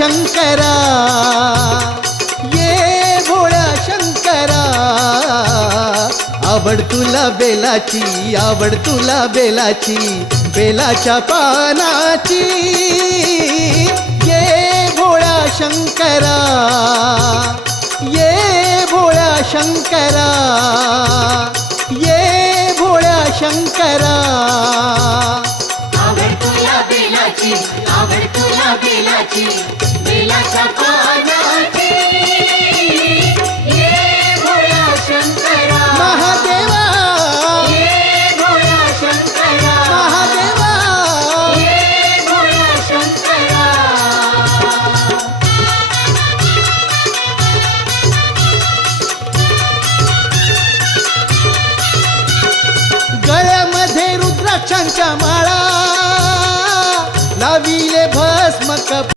शंकरा, ये भोळ्या शंकरा, आवड तुला बेलाची, आवड तुला बेलाची, बेलाच्या पानाची, ये भोळ्या शंकरा, ये भोळ्या शंकरा, ये भोळ्या शंकरा, आवड तुला बेलाची, आवड तुला बेलाची, बेलाच्या पानाची, ये भोळ्या शंकरा, महादेवा, ये भोळ्या शंकरा, महादेवा, ये भोळ्या शंकरा. गळ्यामध्ये रुद्राक्षांच्या माळा, लाविले भस्म कप